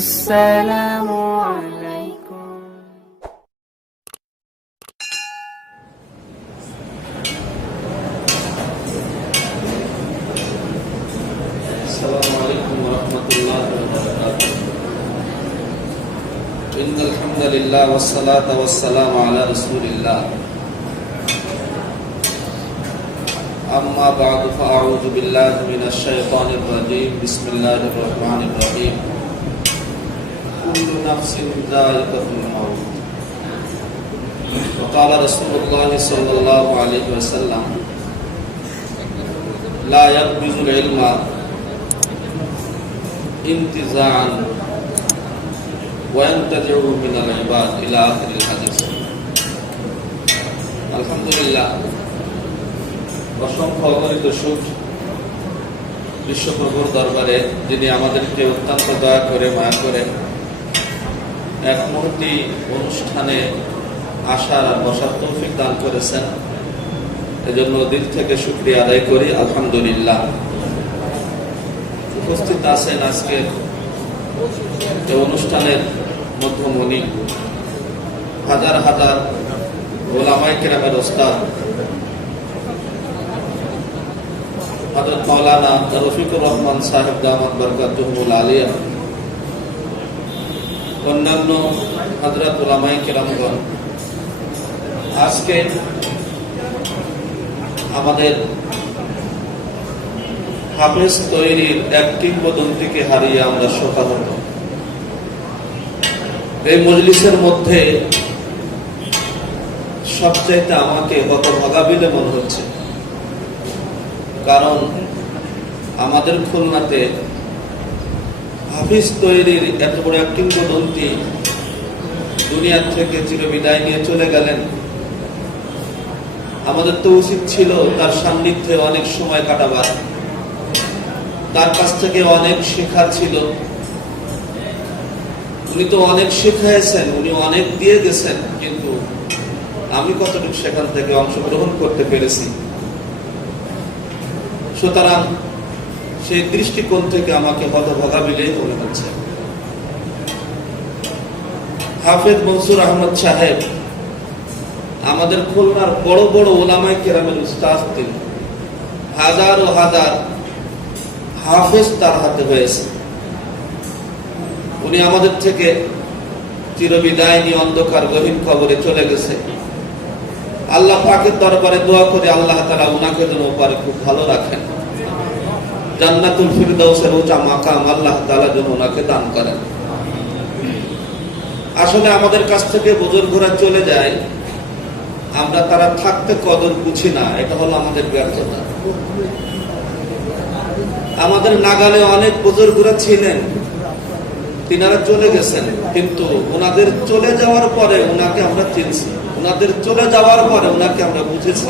والسلام عليكم. السلام عليكم ورحمة الله وبركاته. إن الحمد لله والصلاة والسلام على رسول الله. أما بعد فأعوذ بالله من الشيطان الرجيم. بسم الله الرحمن الرحيم. كل نفس ذائقة الموت. وقال رسول الله صلى الله عليه وسلم: لا يقبض العلم انتزاعا وينتزعه من العباد إلى آخر الحديث. আলহামদুলিল্লাহ, অসংখ্য অগণিত সুখ বিশ্বপ্রভুর দরবারে, যিনি আমাদেরকে অত্যন্ত দয়া করে মায়া করে এক মুহূর্তে অনুষ্ঠানে আসার আর বসার তৌফিক দান করেছেন। এজন্য দিল থেকে শুকরিয়া আদায় করি। আলহামদুলিল্লাহ, উপস্থিত আছেন আজকের এই অনুষ্ঠানের মধ্যমণি, হাজার হাজার ওলামায়ে কেরামের ওস্তাদ হযরত মাওলানা রফিকুর রহমান সাহেব দামাত বরকাতুহুল আলিয়া, অন্যান্য হযরত ওলামায়ে কেরামগণ, আজকে আমাদের হাফেজ তৈরির এক কিংবদন্তিকে হারিয়ে আমরা শোকাহত। এই মজলিসের মধ্যে সবচাইতে আমাকে হতভাগা বলে মনে হচ্ছে, কারণ আমাদের খুলনাতে হাফেজ তৈরির এত বড় এক কিংবদন্তি দুনিয়ার থেকে চিরবিদায় নিয়ে চলে গেলেন। আমাদের তো উচিত ছিল তার সান্নিধ্যে অনেক সময় কাটাবার, তার কাছ থেকে অনেক শেখার ছিল। উনি তো অনেক শেখাইছেন, উনি অনেক দিয়ে গেছেন, কিন্তু আমি কতটুকু সেখান থেকে অংশগ্রহণ করতে পেরেছি। সুতরাং সেই দৃষ্টিকোণ থেকে আমাকে হতভাগা বিলেই মনে হচ্ছে। হাফেজ মনসুর আহমদ সাহেব আমাদের খুলনার বড় বড় ওলামায়ে কেরামের উস্তাদ। তিনি হাজার ও হাজার হাফেজ তার হাতে হয়েছে। উনি আমাদের থেকে চিরবিদায় নিয়ে অন্ধকার গহীন কবরে চলে গেছে। আল্লাহ পাকের দরবারে দোয়া করে আল্লাহ তাআলা উনাকে যেন ওপারে খুব ভালো রাখেন, জান্নাতুল ফিরদাউসের উঁচা মাকাম আল্লাহ তাআলা যেন ওনাকে দান করেন। আসলে আমাদের কাছ থেকে বুজুর্গরা চলে যায়, আমরা তারা থাকতে কদর বুঝি না, এটা হলো আমাদের ব্যর্থতা। আমাদের নাগালে অনেক বুজুর্গরা ছিলেন, তিনারা চলে গেছেন, কিন্তু ওনাদের চলে যাওয়ার পরে ওনাকে আমরা চিনছি, ওনাদের চলে যাওয়ার পরে ওনাকে আমরা বুঝেছি।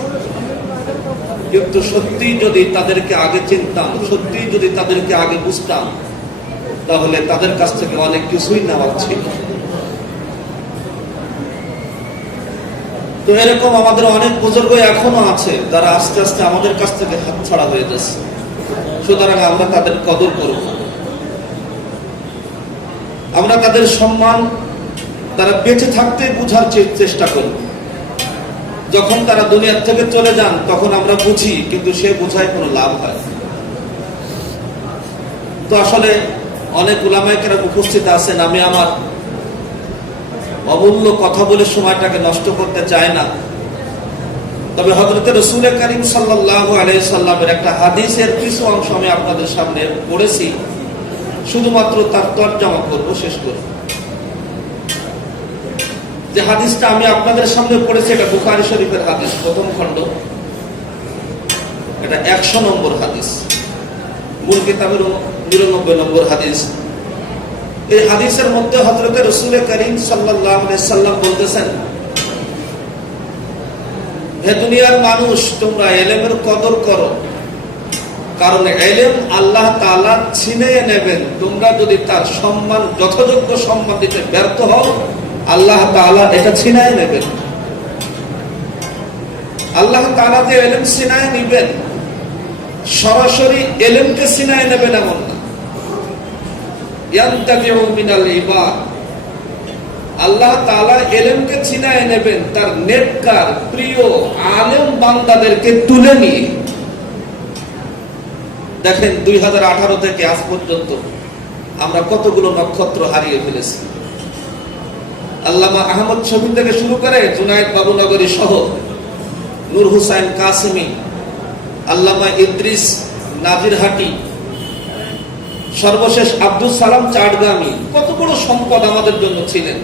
কিন্তু সত্যি যদি তাদেরকে আগে চিনতাম, সত্যি যদি তাদেরকে আগে বুঝতাম, তাহলে তাদের কাছ থেকে অনেক কিছুই নেওয়ার ছিল। তো এরকম আমাদের অনেক বুজুর্গ এখনো আছে যারা আস্তে আস্তে আমাদের কাছ থেকে হাতছাড়া হয়ে যাচ্ছে। সুতরাং আমরা তাদের কদর করব, আমরা তাদের সম্মান তারা বেঁচে থাকতে বুঝার চেষ্টা করব। যখন তারা দুনিয়ার থেকে চলে যান তখন আমরা বুঝি, কিন্তু সে বোঝায় কোনো লাভ হয়। তো আসলে অনেক উলামায়ে কেরাম উপস্থিত আছেন, আমি আমার অমূল্য কথা বলে সময়টাকে নষ্ট করতে চাই না। তবে হযরত রাসূল করিম সাল্লাল্লাহু আলাইহি সাল্লামের একটা হাদিসের কিছু অংশ আমি আপনাদের সামনে পড়েছি, শুধুমাত্র তার তরজমা করব, শেষ করব। যে হাদিসটা আমি আপনাদের সামনে পড়েছি এটা বুখারী শরীফের হাদিস, প্রথম খণ্ড, এটা 100 নম্বর হাদিস, মূল কিতাবের 99 নম্বর হাদিস। এই হাদিসের মধ্যে হযরত রাসূল করিম সাল্লাল্লাহু আলাইহি সাল্লাম বলতেছেন, হে দুনিয়ার মানুষ, তোমরা ইলমের কদর করো, কারণ ইলম আল্লাহ তাআলা ছিনিয়ে নেবেন। তোমরা যদি তার সম্মান, যথাযোগ্য সম্মান দিতে ব্যর্থ হও, আল্লাহ তাআলা এটা ছিনিয়ে নেবেন। আল্লাহ তাআলা যে ইলম ছিনিয়ে নেবেন, সরাসরি ইলমকে ছিনিয়ে নেবেন এমন না। ইয়ান্তাজিউ মিনাল ইবাদ, আল্লাহ তাআলা ইলমকে ছিনায় নেবেন তার নেককার প্রিয় আলেম বান্দাদেরকে তুলে নিয়ে। দেখেন 2018 থেকে আজ পর্যন্ত আমরা কতগুলো নক্ষত্র হারিয়ে ফেলেছি। আল্লামা আহমদ শফি থেকে শুরু করে জুনায়েদ বাবুনগরী সহ নূর হুসাইন কাসেমি, আল্লামা ইদ্রিস নাজিরহাটি, সর্বশেষ আব্দুল সালাম চাটগামি, কত বড় সম্পদ আমাদের জন্য ছিলেন।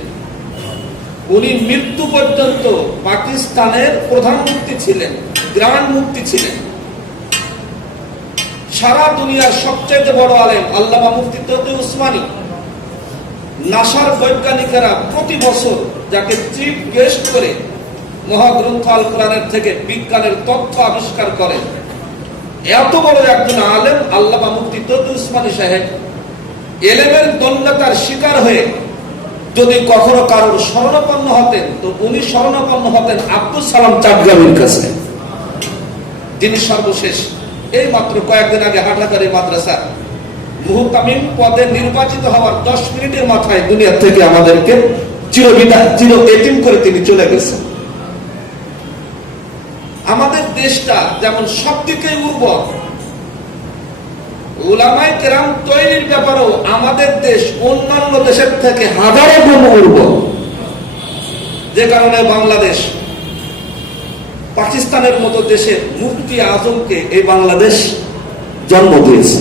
উনি মৃত্যু পর্যন্ত পাকিস্তানের প্রধান মুফতি ছিলেন, গ্র্যান্ড মুফতি ছিলেন। সারা দুনিয়ার সবচেয়ে বড় আলেম আল্লামা মুফতি তৌহিদ উসমানী। নাসার বৈজ্ঞানিকেরা প্রতি বছর যাকে চিফ গেস্ট করে মহাগ্রন্থ আল কোরআনের থেকে বিজ্ঞানের তথ্য আবিষ্কার করেন, এত বড় একজন আলেম আল্লামা মুফতি তৌহিদ উসমানী সাহেব এলেমের দণ্ডতার শিকার হয়ে যদি কখনো কারোর শরণাপন্ন হতেন, তো উনি শরণাপন্ন হতেন আব্দুল সালাম চাটগামির কাছে, যিনি সর্বশেষ এই মাত্র কয়েকদিন আগে হাটাগাড়ি মাদ্রাসা মুহতামিম পদে নির্বাচিত হওয়ার 10 মিনিটের মাথায় দুনিয়া থেকে আমাদেরকে চিরবিদায় চির এতিম করে তিনি চলে গেছেন। আমাদের দেশটা যেমন সব দিকে উর্বর, উলামায়ে কেরাম তৈরির ব্যাপারেও আমাদের দেশ অন্যান্য দেশের থেকে হাজারো গুণ উর্বর। যে কারণে বাংলাদেশ পাকিস্তানের মতো দেশের মুফতি আজমকে এই বাংলাদেশ জন্ম দিয়েছে।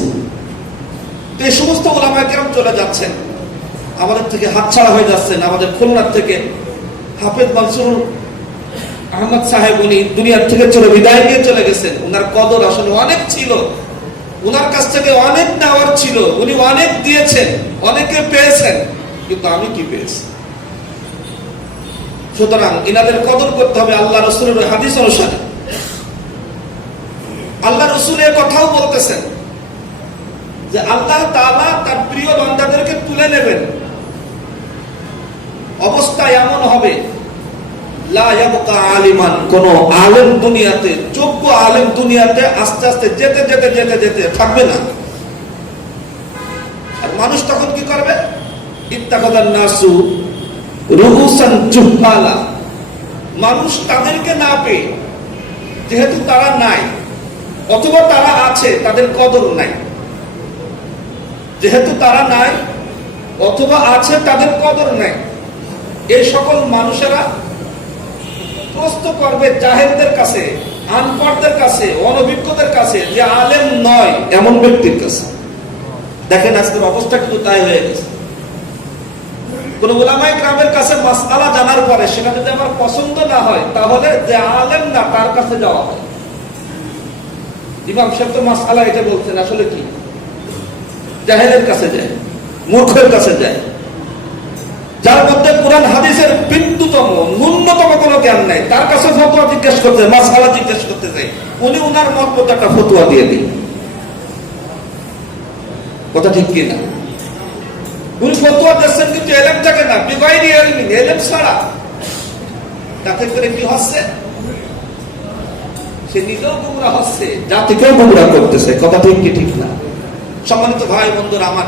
এই সমস্ত উলামায়ে কেরাম চলে যাচ্ছেন, আমাদের থেকে হাতছাড়া হয়ে যাচ্ছেন। আমাদের খুলনার থেকে হাফেজ মানসুর আহমদ সাহেব, উনি দুনিয়ার থেকে চলে বিদায় নিয়ে চলে গেছেন। উনার কদর আসলে অনেক ছিল, উনার কাছ থেকে অনেক নেওয়ার ছিল, উনি অনেক দিয়েছেন, অনেকে পেয়েছেন, কিন্তু আমি কি পেয়েছি? সুতরাং ইনাদের কদর করতে হবে আল্লাহ রাসূলের হাদিস অনুসারে। আল্লাহ রাসূল এই কথাও বলতেছেন যে আল্লাহ তাআলা তার প্রিয় বান্দাদেরকে তুলে নেবেন। অবস্থা এমন হবে, লা ইয়াবকা আলিমান, কোন আলেম দুনিয়াতে, যোগ্য আলেম দুনিয়াতে আস্তে আস্তে যেতে যেতে যেতে যেতে থাকবে না। আর মানুষ তখন কি করবে? ইত্তাখাযান নাসু রুউসান জুহালা, মানুষ তাদেরকে না পেয়ে, যেহেতু তারা নাই অথবা তারা আছে তাদের কদর নাই, যেহেতু তারা নাই অথবা আছে তাদের কদর নাই, এই সকল মানুষেরা প্রশ্ন করবে জাহেলদের কাছে, আনপড়দের কাছে, অনভিজ্ঞদের কাছে, যে আলেম নয় এমন ব্যক্তির কাছে। দেখেন আজকের অবস্থা কিন্তু তাই হয়ে গেছে। কোন উলামায়ে কেরামের কাছে মাসআলা জানার পরে সেটা যদি আমার পছন্দ না হয়, তাহলে যে আলেম না তার কাছে যাওয়া হয়। ইমাম সাহেব তো মাসআলা এটা বলছেন, আসলে কি? জাহেলের কাছে যায়, মূর্খের কাছে যায়, যার মধ্যে কোরআন হাদিসের বিন্দুতম ন্যূনতম কোনো জ্ঞান নাই, তার কাছে ফতোয়া জিজ্ঞেস করতে, মাসআলা জিজ্ঞেস করতে যায়, উনি উনার মত মতো একটা ফতোয়া দিয়ে দিন। কথা ঠিক কি না? উনি ফতোয়া দিচ্ছেন কিন্তু এলেম থাকে না, বিগাইরি ইলমিন, এলেম ছাড়া। তাতে করে কি হচ্ছে? সে নিজেও গুমরাহ হচ্ছে, জাতিকেও গুমরাহ করতেছে। কথা ঠিক কি ঠিক না? সম্মানিত ভাই বন্ধুরা আমার,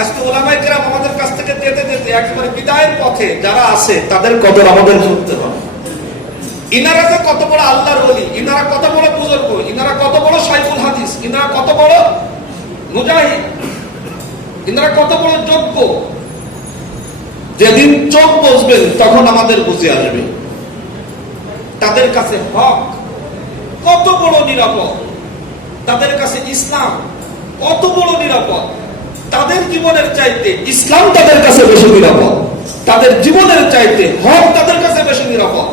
আজকে উলামায়ে কেরাম আমাদের কাছ থেকে যেতে যেতে একেবারে বিদায়ের পথে যারা আছে তাদের কদর আমাদের করতে হবে। ইনারা যে কত বড় আল্লাহর ওলি, ইনারা কত বড় বুজুর্গ, ইনারা কত বড় শাইখুল হাদিস, ইনারা কত বড় মুজাহিদ, ইনারা কত বড় যোগ্য, যেদিন চোখ বসবেন তখন আমাদের বুঝে আসবে তাদের কাছে হক কত বড় নিরাপদ, তাদের কাছে ইসলাম কত বড় নিরাপদ। তাদের জীবনের চাইতে ইসলাম তাদের কাছে বেশি নিরাপদ, তাদের জীবনের চাইতে হক তাদের কাছে বেশি নিরাপদ।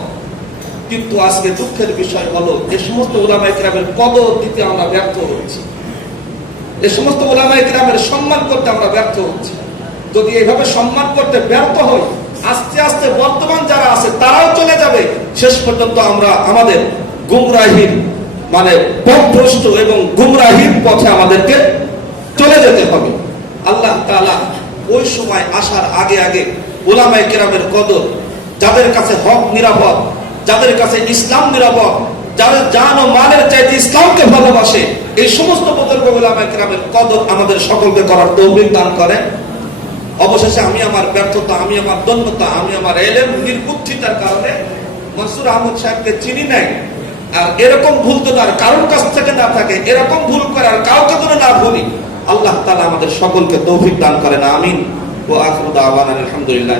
কিন্তু আজকে দুঃখের বিষয় হলো, এই সমস্ত উলামায়ে কেরামের কদর দিতে আমরা ব্যর্থ হচ্ছি, এই সমস্ত উলামায়ে কেরামের সম্মান করতে আমরা ব্যর্থ হচ্ছি। যদি এইভাবে সম্মান করতে ব্যর্থ হই, আস্তে আস্তে বর্তমান যারা আছে তারাও চলে যাবে, শেষ পর্যন্ত আমরা আমাদের গুমরাহির মানে পথভ্রষ্ট এবং গুমরাহির পথে আমাদেরকে চলে যেতে হবে। আল্লাহ তাআলা ওই সময় আসার আগে আগে উলামায়ে কেরামের কদর, যাদের কাছে হক নিরাপদ, যাদের কাছে ইসলাম নিরাপদ, যাদের জান ও মালের চাইতে ইসলামকে ভালোবাসে, এই সমস্ত বুজুর্গ উলামায়ে কেরামের কদর আমাদের সকলকে করার তৌফিক দান করেন। অবশেষে আমি আমার ব্যর্থতা, আমি আমার দন্যতা, আমি আমার এলেম নির্বুদ্ধিতার কারণে মনসুর আহমদ সাহেবকে চিনি নাই। আর এরকম ভুল তো তার কারোর কাছ থেকে না থাকে, এরকম ভুল করে আর কাউকে যেন না ভুলি। আল্লাহ তাআলা আমাদের সকলকে তৌফিক দান করেন, আমিন। ওয়া আখিরু দাওয়ানা আলহামদুলিল্লাহ।